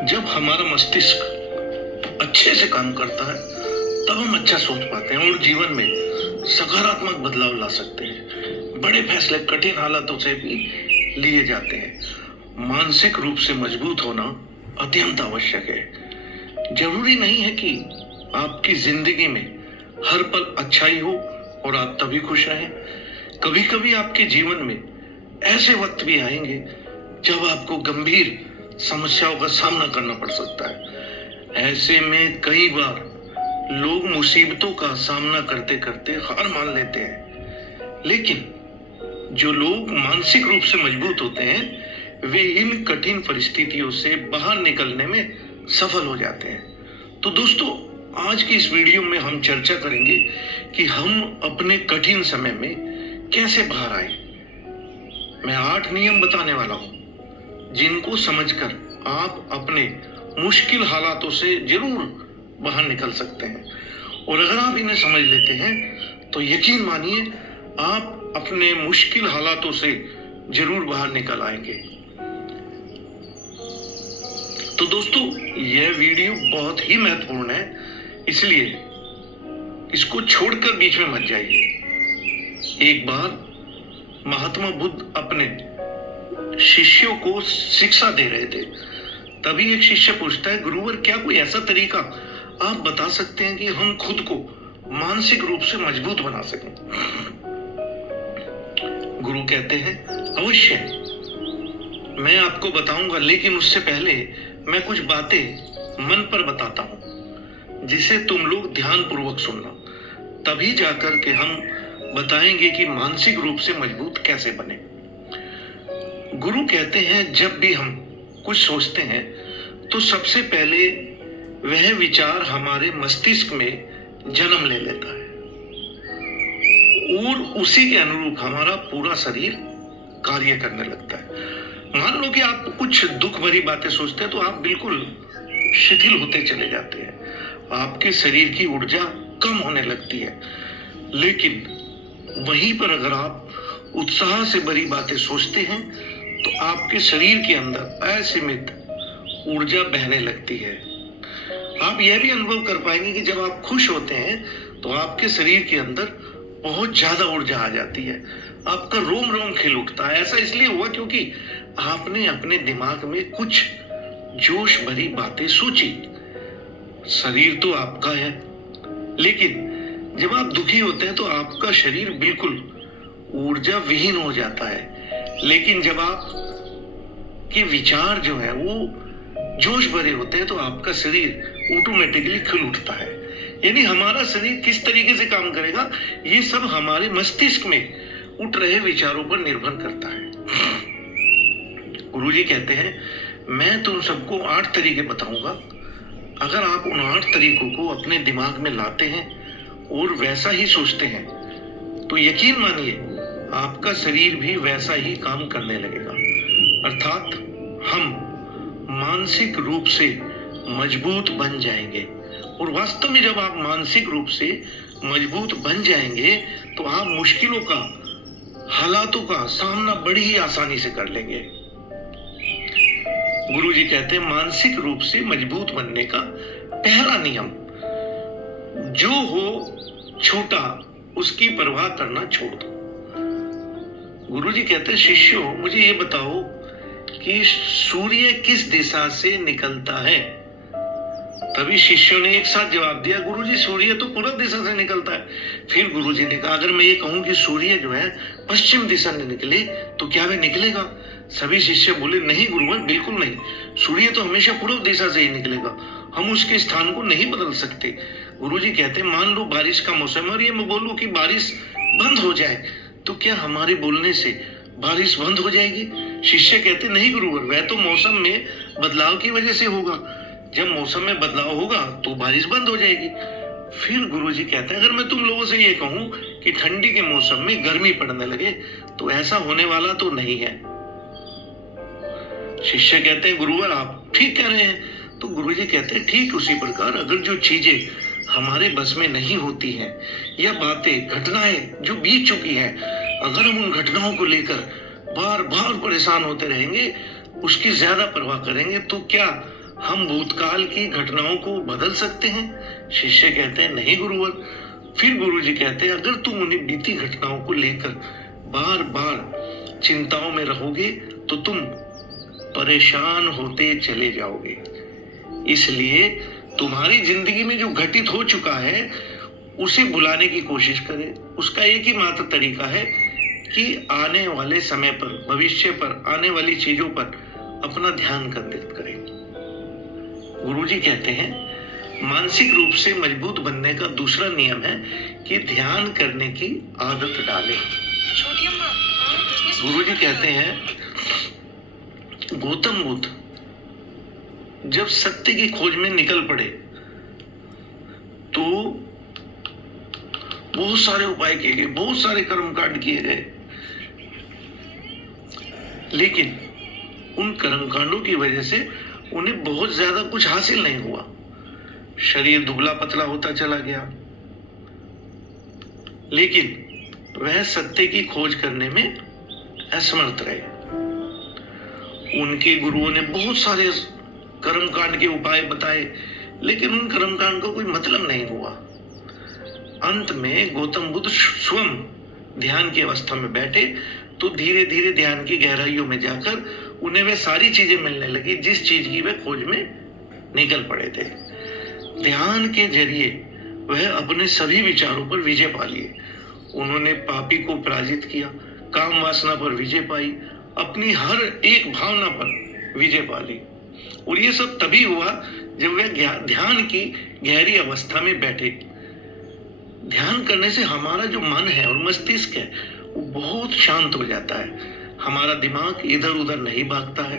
जब हमारा मस्तिष्क अच्छे से काम करता है तब हम अच्छा सोच पाते हैं और जीवन में सकारात्मक बदलाव ला सकते हैं। बड़े फैसले कठिन हालातों से भी लिए जाते हैं। मानसिक रूप से मजबूत होना अत्यंत आवश्यक है। जरूरी नहीं है कि आपकी जिंदगी में हर पल अच्छाई हो और आप तभी खुश रहें। कभी कभी आपके जीवन में ऐसे वक्त भी आएंगे जब आपको गंभीर समस्याओं का सामना करना पड़ सकता है। ऐसे में कई बार लोग मुसीबतों का सामना करते करते हार मान लेते हैं, लेकिन जो लोग मानसिक रूप से मजबूत होते हैं वे इन कठिन परिस्थितियों से बाहर निकलने में सफल हो जाते हैं। तो दोस्तों, आज की इस वीडियो में हम चर्चा करेंगे कि हम अपने कठिन समय में कैसे बाहर आए। मैं 8 नियम बताने वाला हूं जिनको समझकर आप अपने मुश्किल हालातों से जरूर बाहर निकल सकते हैं। और अगर आप इन्हें समझ लेते हैं तो यकीन मानिए आप अपने मुश्किल हालातों से जरूर बाहर निकल आएंगे। तो दोस्तों, यह वीडियो बहुत ही महत्वपूर्ण है, इसलिए इसको छोड़कर बीच में मत जाइए। एक बार महात्मा बुद्ध अपने शिष्यों को शिक्षा दे रहे थे। तभी एक शिष्य पूछता है, गुरुवर, क्या कोई ऐसा तरीका आप बता सकते हैं कि हम खुद को मानसिक रूप से मजबूत बना सकें? गुरु कहते हैं, अवश्य, मैं आपको बताऊंगा, लेकिन उससे पहले मैं कुछ बातें मन पर बताता हूं जिसे तुम लोग ध्यान पूर्वक सुनना। तभी जाकर के हम बताएंगे कि मानसिक रूप से मजबूत कैसे बने। गुरु कहते हैं, जब भी हम कुछ सोचते हैं तो सबसे पहले वह विचार हमारे मस्तिष्क में जन्म ले लेता है और उसी के अनुरूप हमारा पूरा शरीर कार्य करने लगता है। मान लो कि आप कुछ दुख भरी बातें सोचते हैं तो आप बिल्कुल शिथिल होते चले जाते हैं, आपके शरीर की ऊर्जा कम होने लगती है। लेकिन वहीं पर अगर आप उत्साह से भरी बातें सोचते हैं तो आपके शरीर के अंदर असीमित ऊर्जा बहने लगती है। आप यह भी अनुभव कर पाएंगे कि जब आप खुश होते हैं तो आपके शरीर के अंदर बहुत ज्यादा ऊर्जा आ जाती है, आपका रोम रोम खिल उठता है। ऐसा इसलिए हुआ क्योंकि आपने अपने दिमाग में कुछ जोश भरी बातें सोची। शरीर तो आपका है, लेकिन जब आप दुखी होते हैं तो आपका शरीर बिल्कुल ऊर्जा विहीन हो जाता है। लेकिन जब आप के विचार जो है वो जोश भरे होते हैं तो आपका शरीर ऑटोमेटिकली खिल उठता है। यानी हमारा शरीर किस तरीके से काम करेगा, ये सब हमारे मस्तिष्क में उठ रहे विचारों पर निर्भर करता है। गुरुजी कहते हैं, मैं तुम सबको 8 तरीके बताऊंगा। अगर आप उन 8 तरीकों को अपने दिमाग में लाते हैं और वैसा ही सोचते हैं तो यकीन मानिए आपका शरीर भी वैसा ही काम करने लगेगा। अर्थात हम मानसिक रूप से मजबूत बन जाएंगे। और वास्तव में जब आप मानसिक रूप से मजबूत बन जाएंगे तो आप मुश्किलों का, हालातों का सामना बड़ी ही आसानी से कर लेंगे। गुरुजी कहते हैं, मानसिक रूप से मजबूत बनने का पहला नियम, जो हो छोटा उसकी परवाह करना छोड़ दो। गुरुजी कहते हैं, शिष्यों, मुझे ये बताओ कि सूर्य किस दिशा से निकलता है? तभी शिष्यों ने एक साथ जवाब दिया, गुरुजी, सूर्य तो पूर्व दिशा से निकलता है। फिर गुरुजी ने कहा, अगर मैं ये कहूं कि सूर्य जो है पश्चिम दिशा से निकले तो क्या वह निकलेगा? सभी शिष्य बोले, नहीं गुरुवर, बिल्कुल नहीं, सूर्य तो हमेशा पूर्व दिशा से ही निकलेगा, हम उसके स्थान को नहीं बदल सकते। गुरुजी कहते, मान लो बारिश का मौसम और ये मैं बोलूं कि बारिश बंद हो जाए तो क्या हमारे बोलने से बारिश बंद हो जाएगी? शिष्य कहते, नहीं गुरुवर, वह तो मौसम में बदलाव की वजह से होगा। जब मौसम में बदलाव होगा तो बारिश बंद हो जाएगी। फिर गुरुजी कहते हैं, अगर मैं तुम लोगों से ये कहूं कि ठंडी के मौसम में गर्मी पड़ने लगे तो ऐसा होने वाला तो नहीं है। शिष्य कहते हैं, गुरुवर, आप ठीक कह रहे हैं। तो गुरुजी कहते हैं, ठीक उसी प्रकार अगर जो चीजें हमारे बस में नहीं होती हैं या बातें, घटनाएं जो बीत चुकी हैं, अगर हम उन घटनाओं को लेकर बार बार परेशान होते रहेंगे, उसकी ज्यादा परवाह करेंगे, तो क्या हम भूतकाल की घटनाओं को बदल सकते हैं? शिष्य कहते हैं नहीं गुरुवर। फिर गुरुजी कहते हैं अगर तुम उन्हें बीती घटनाओं को लेकर बार बार चिंताओं में रहोगे तो तुम परेशान होते चले जाओगे। इसलिए तुम्हारी जिंदगी में जो घटित हो चुका है उसे भुलाने की कोशिश करें। उसका एक ही मात्र तरीका है कि आने वाले समय पर, भविष्य पर, आने वाली चीजों पर अपना ध्यान केंद्रित करें। गुरुजी कहते हैं मानसिक रूप से मजबूत बनने का दूसरा नियम है कि ध्यान करने की आदत डालें। गुरुजी कहते हैं गौतम बुद्ध जब सत्य की खोज में निकल पड़े तो बहुत सारे उपाय किए गए, बहुत सारे कर्मकांड किए गए, लेकिन उन कर्मकांडों की वजह से उन्हें बहुत ज्यादा कुछ हासिल नहीं हुआ। शरीर दुबला पतला होता चला गया, लेकिन वह सत्य की खोज करने में असमर्थ रहे। उनके गुरुओं ने बहुत सारे कर्मकांड के उपाय बताए, लेकिन उन कर्मकांड का कोई मतलब नहीं हुआ। अंत में गौतम बुद्ध स्वयं ध्यान की अवस्था में बैठे तो धीरे धीरे ध्यान की गहराइयों में जाकर उन्हें वे सारी चीजें मिलने लगी जिस चीज की वे खोज में निकल पड़े थे। ध्यान के जरिए वह अपने सभी विचारों पर विजय पा लिए। उन्होंने पापी को पराजित किया, काम वासना पर विजय पाई, अपनी हर एक भावना पर विजय पा ली। और ये सब तभी हुआ जब वे ध्यान की गहरी अवस्था में बैठे। ध्यान करने से हमारा जो मन है और मस्तिष्क है वो बहुत शांत हो जाता है। हमारा दिमाग इधर उधर नहीं भागता है।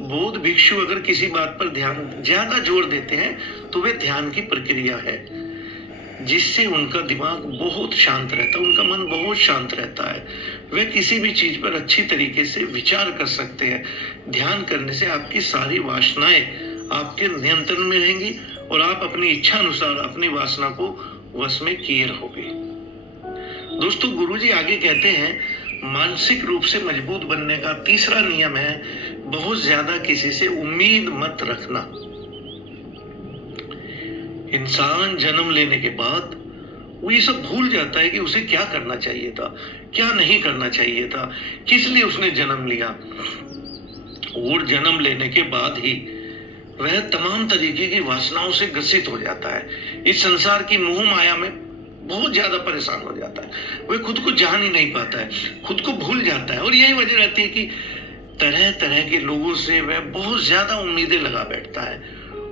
बौद्ध भिक्षु अगर किसी बात पर ध्यान ज्यादा जोर देते हैं तो वे ध्यान की प्रक्रिया है, जिससे उनका दिमाग बहुत शांत रहता है, उनका मन बहुत शांत रहता है। वे किसी भी चीज पर अच्छी तरीके से विचार कर सकते हैं। ध्यान करने से आपकी सारी वासनाएं आपके नियंत्रण में रहेंगी और आप अपनी इच्छा अनुसार अपनी वासना को वश में किए रहोगे। दोस्तों, गुरुजी आगे कहते हैं मानसिक रूप से मजबूत बनने का तीसरा नियम है बहुत ज्यादा किसी से उम्मीद मत रखना। इंसान जन्म लेने के बाद वो ये सब भूल जाता है कि उसे क्या करना चाहिए था, क्या नहीं करना चाहिए था, किस लिए उसने जन्म लिया। और जन्म लेने के बाद ही वह तमाम तरीके की वासनाओं से ग्रसित हो जाता है। इस संसार की मोह माया में बहुत ज्यादा परेशान हो जाता है। वह खुद को जान ही नहीं पाता है, खुद को भूल जाता है। और यही वजह रहती है कि तरह तरह के लोगों से वह बहुत ज्यादा उम्मीदें लगा बैठता है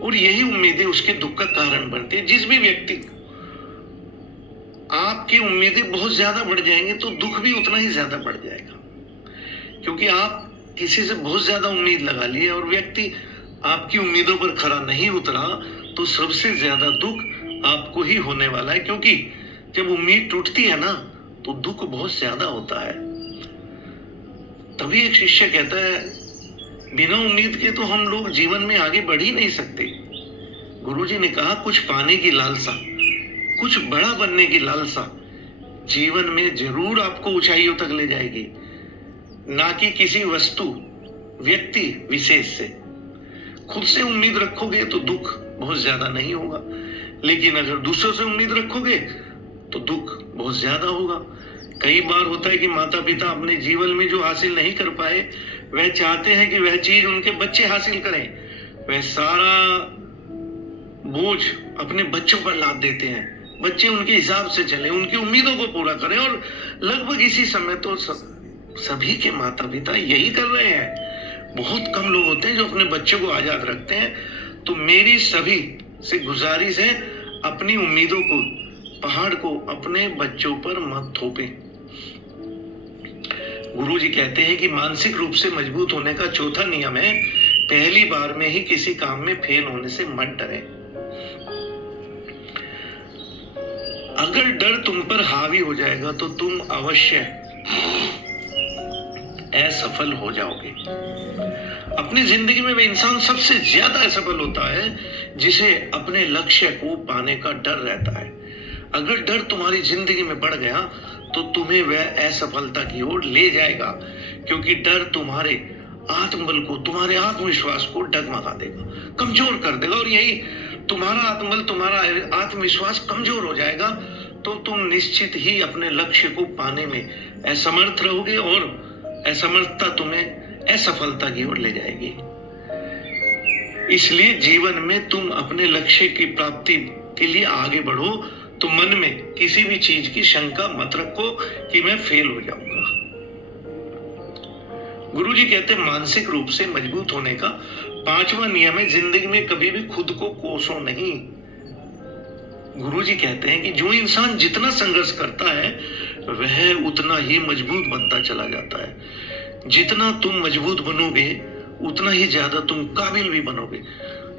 और यही उम्मीदें उसके दुख का कारण बनती है। जिस भी व्यक्ति आपकी उम्मीदें बहुत ज्यादा बढ़ जाएंगे तो दुख भी उतना ही ज्यादा बढ़ जाएगा, क्योंकि आप किसी से बहुत ज्यादा उम्मीद लगा ली है और व्यक्ति आपकी उम्मीदों पर खरा नहीं उतरा तो सबसे ज्यादा दुख आपको ही होने वाला है। क्योंकि जब उम्मीद टूटती है ना तो दुख बहुत ज्यादा होता है। तभी एक शिष्य कहता है बिना उम्मीद के तो हम लोग जीवन में आगे बढ़ ही नहीं सकते। गुरुजी ने कहा कुछ पाने की लालसा, कुछ बड़ा बनने की लालसा जीवन में जरूर आपको ऊंचाइयों तक ले जाएगी, ना कि किसी वस्तु व्यक्ति विशेष से। खुद से उम्मीद रखोगे तो दुख बहुत ज्यादा नहीं होगा, लेकिन अगर दूसरों से उम्मीद रखोगे तो दुख बहुत ज्यादा होगा। कई बार होता है कि माता पिता अपने जीवन में जो हासिल नहीं कर पाए वह चाहते हैं कि वह चीज उनके बच्चे हासिल करें। वह सारा बोझ अपने बच्चों पर लाद देते हैं, बच्चे उनके हिसाब से चले, उनकी उम्मीदों को पूरा करें। और लगभग इसी समय तो सभी के माता पिता यही कर रहे हैं। बहुत कम लोग होते हैं जो अपने बच्चों को आजाद रखते हैं। तो मेरी सभी से गुजारिश है अपनी उम्मीदों को, पहाड़ को अपने बच्चों पर मत थोपें। गुरुजी कहते हैं कि मानसिक रूप से मजबूत होने का चौथा नियम है पहली बार में ही किसी काम में फेल होने से मत डरें। अगर डर तुम पर हावी हो जाएगा तो तुम अवश्य असफल हो जाओगे। अपनी जिंदगी में वह इंसान सबसे ज्यादा असफल होता है जिसे अपने लक्ष्य को पाने का डर रहता है। अगर डर तुम्हारी जिंदगी में बढ़ गया तो तुम्हें वह असफलता की ओर ले जाएगा, क्योंकि डर तुम्हारे आत्मबल को, तुम्हारे आत्मविश्वास को डगमगा देगा, कमजोर कर देगा। और यही तुम्हारा आत्मबल, तुम्हारा आत्मविश्वास कमजोर हो जाएगा तो तुम निश्चित ही अपने लक्ष्य को पाने में असमर्थ रहोगे और असमर्थता तुम्हें असफलता की ओर ले जाएगी। इसलिए जीवन में तुम अपने लक्ष्य की प्राप्ति के लिए आगे बढ़ो तो मन में किसी भी चीज की शंका मत रखो कि मैं फेल हो जाऊंगा। गुरुजी कहते हैं मानसिक रूप से मजबूत होने का 5वां नियम है, जिंदगी में कभी भी खुद को कोसो नहीं। गुरुजी कहते हैं कि जो इंसान जितना संघर्ष करता है वह उतना ही मजबूत बनता चला जाता है। जितना तुम मजबूत बनोगे उतना ही ज्यादा तुम काबिल भी बनोगे।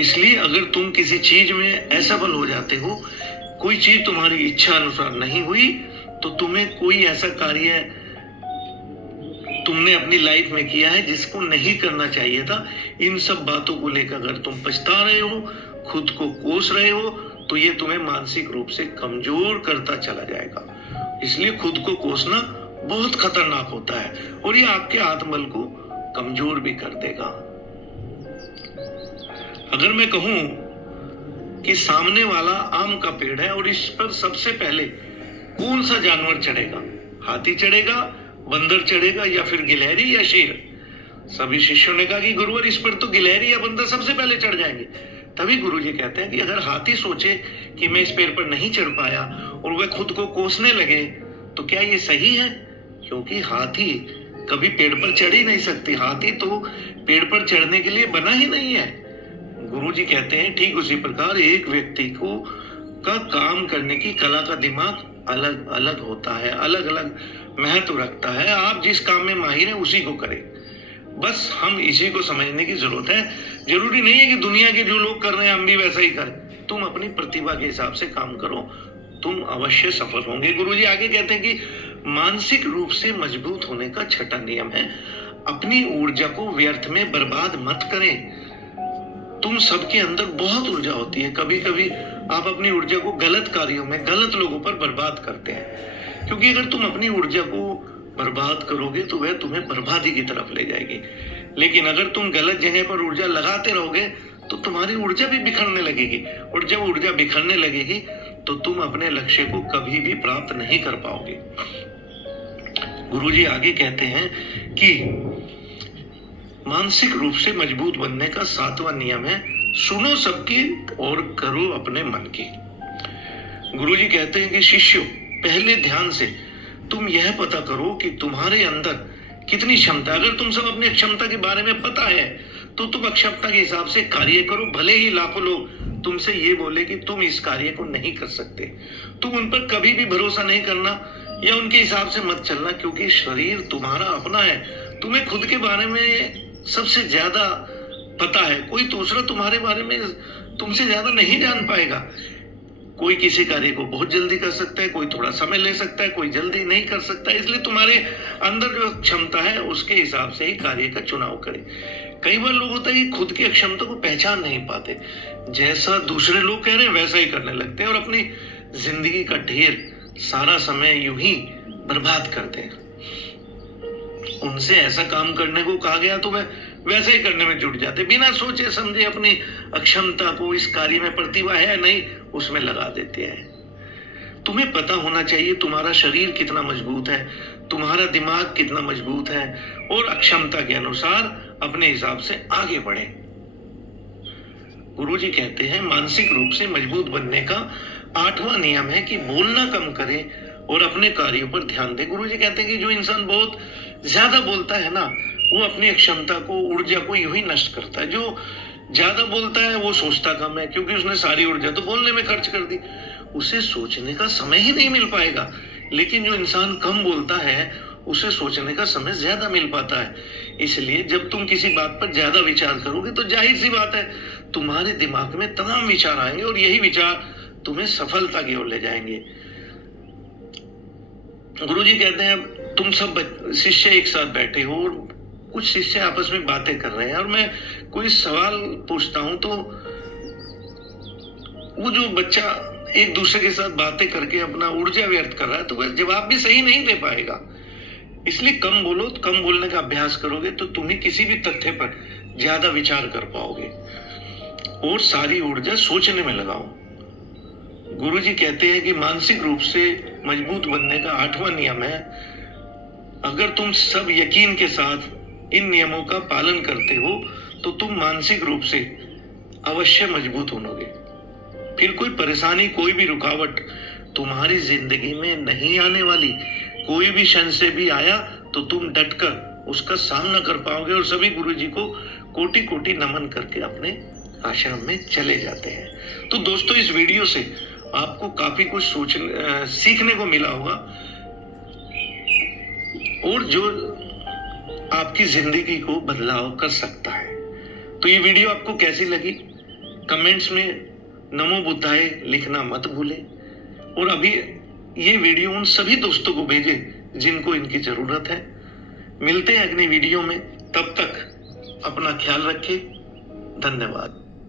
इसलिए अगर तुम किसी चीज में असफल हो जाते हो, कोई चीज तुम्हारी इच्छा अनुसार नहीं हुई, तो तुम्हें कोई ऐसा कार्य तुमने अपनी लाइफ में किया है जिसको नहीं करना चाहिए था, इन सब बातों को लेकर अगर तुम पछता रहे हो, खुद को कोस रहे हो, तो ये तुम्हें मानसिक रूप से कमजोर करता चला जाएगा। इसलिए खुद को कोसना बहुत खतरनाक होता है और ये आपके आत्मबल को कमजोर भी कर देगा। अगर मैं कहूं कि सामने वाला आम का पेड़ है और इस पर सबसे पहले कौन सा जानवर चढ़ेगा, हाथी चढ़ेगा, बंदर चढ़ेगा या फिर गिलहरी या शेर? सभी शिष्यों ने कहा कि गुरुवर इस पर तो गिलहरी या बंदर सबसे पहले चढ़ जाएंगे। तभी गुरुजी कहते हैं कि अगर हाथी सोचे कि मैं इस पेड़ पर नहीं चढ़ पाया और वह खुद को कोसने लगे तो क्या ये सही है? क्योंकि हाथी कभी पेड़ पर चढ़ ही नहीं सकती, हाथी तो पेड़ पर चढ़ने के लिए बना ही नहीं है। गुरुजी कहते हैं ठीक उसी प्रकार एक व्यक्ति को का काम करने की कला का दिमाग अलग अलग होता है, अलग अलग महत्व रखता है। आप जिस काम में माहिर हैं उसी को करें, बस हम इसी को समझने की जरूरत है। जरूरी नहीं है कि दुनिया के जो लोग कर रहे हैं हम भी वैसा ही करें। तुम अपनी प्रतिभा के हिसाब से काम करो, तुम अवश्य सफल होंगे। गुरुजी आगे कहते हैं कि मानसिक रूप से मजबूत होने का 6वां नियम है, अपनी ऊर्जा को व्यर्थ में बर्बाद मत करें। तुम सबके अंदर बहुत ऊर्जा होती है, कभी कभी आप अपनी ऊर्जा को गलत कार्यों में, गलत लोगों पर बर्बाद करते हैं, क्योंकि अगर तुम अपनी ऊर्जा को बर्बाद करोगे तो वह तुम्हें बर्बादी की तरफ ले जाएगी। लेकिन अगर तुम गलत जगह पर ऊर्जा लगाते रहोगे तो तुम्हारी ऊर्जा भी बिखरने लगेगी, और जब ऊर्जा बिखरने लगेगी तो तुम अपने लक्ष्य को कभी भी प्राप्त नहीं कर पाओगे। गुरुजी आगे कहते हैं कि मानसिक रूप से मजबूत बनने का 7वां नियम है, सुनो सबकी और करो अपने मन की। गुरुजी कहते हैं कि शिष्यों, पहले ध्यान से तुम यह पता करो कि तुम्हारे अंदर कितनी क्षमता। अगर तुम सब अपनी क्षमता के बारे में पता है तो तुम क्षमता के हिसाब से कार्य करो, भले ही लाखों लोग तुमसे ये बोले कि तुम इस कार्य को नहीं कर सकते। तुम उन पर कभी भी भरोसा नहीं करना या उनके हिसाब से मत चलना, क्योंकि शरीर तुम्हारा अपना है। तुम्हें खुद के बारे में सबसे ज्यादा पता है, कोई दूसरा तुम्हारे बारे में तुमसे ज्यादा नहीं जान पाएगा। कोई किसी कार्य को बहुत जल्दी कर सकता है, कोई थोड़ा समय ले सकता है, कोई जल्दी नहीं कर सकता। इसलिए तुम्हारे अंदर जो क्षमता है उसके हिसाब से ही कार्य का चुनाव करें। कई बार लोग होता है कि खुद की क्षमता को पहचान नहीं पाते, जैसा दूसरे लोग कह रहे हैं वैसा ही करने लगते हैं और अपनी जिंदगी का ढेर सारा समय यूं ही बर्बाद करते हैं। उनसे ऐसा काम करने को कहा गया तो वह वैसे ही करने में जुट जाते, बिना सोचे समझे अपनी अक्षमता को, इस कार्य में प्रतिभा है नहीं, उसमें लगा देते हैं। तुम्हें पता होना चाहिए तुम्हारा शरीर कितना मजबूत है, तुम्हारा दिमाग कितना मजबूत है, और अक्षमता के अनुसार अपने हिसाब से आगे बढ़े। गुरुजी कहते हैं मानसिक रूप से मजबूत बनने का 8वां नियम है कि बोलना कम करें और अपने कार्यों पर ध्यान दें। गुरुजी कहते हैं कि जो इंसान बहुत ज्यादा बोलता है ना, वो अपनी क्षमता को, ऊर्जा को यूं ही नष्ट करता है। जो ज्यादा बोलता है वो सोचता कम है, क्योंकि उसने सारी ऊर्जा तो बोलने में खर्च कर दी, उसे सोचने का समय ही नहीं मिल पाएगा। लेकिन जो इंसान कम बोलता है उसे सोचने का समय ज्यादा मिल पाता है। इसलिए जब तुम किसी बात पर ज्यादा विचार करोगे तो जाहिर सी बात है तुम्हारे दिमाग में तमाम विचार आएंगे और यही विचार तुम्हें सफलता की ओर ले जाएंगे। गुरुजी कहते हैं तुम सब शिष्य एक साथ बैठे हो और कुछ शिष्य आपस में बातें कर रहे हैं, और मैं कोई सवाल पूछता हूं तो वो जो बच्चा एक दूसरे के साथ बातें करके अपना ऊर्जा व्यर्थ कर रहा है तो वह जवाब भी सही नहीं दे पाएगा। इसलिए कम बोलो, कम बोलने का अभ्यास करोगे तो तुम्हें किसी भी तथ्य पर ज्यादा विचार कर पाओगे और सारी ऊर्जा सोचने में लगाओ। गुरुजी कहते हैं कि मानसिक रूप से मजबूत बनने का 8वां नियम है, अगर तुम सब यकीन के साथ इन नियमों का पालन करते हो तो तुम मानसिक रूप से अवश्य मजबूत होगे। फिर कोई परेशानी, कोई भी रुकावट तुम्हारी जिंदगी में नहीं आने वाली। कोई भी संशय भी आया तो तुम डटकर उसका सामना कर पाओगे और सभी गुरुजी को कोटि कोटि नमन करके अपने आश्रम में चले जाते हैं। तो दोस्तों, इस वीडियो से आपको काफी कुछ सीखने को मिला होगा और जो आपकी जिंदगी को बदलाव कर सकता है। तो ये वीडियो आपको कैसी लगी कमेंट्स में नमो बुद्धाय लिखना मत भूलें और अभी ये वीडियो उन सभी दोस्तों को भेजें जिनको इनकी जरूरत है। मिलते हैं अगली वीडियो में, तब तक अपना ख्याल रखें। धन्यवाद।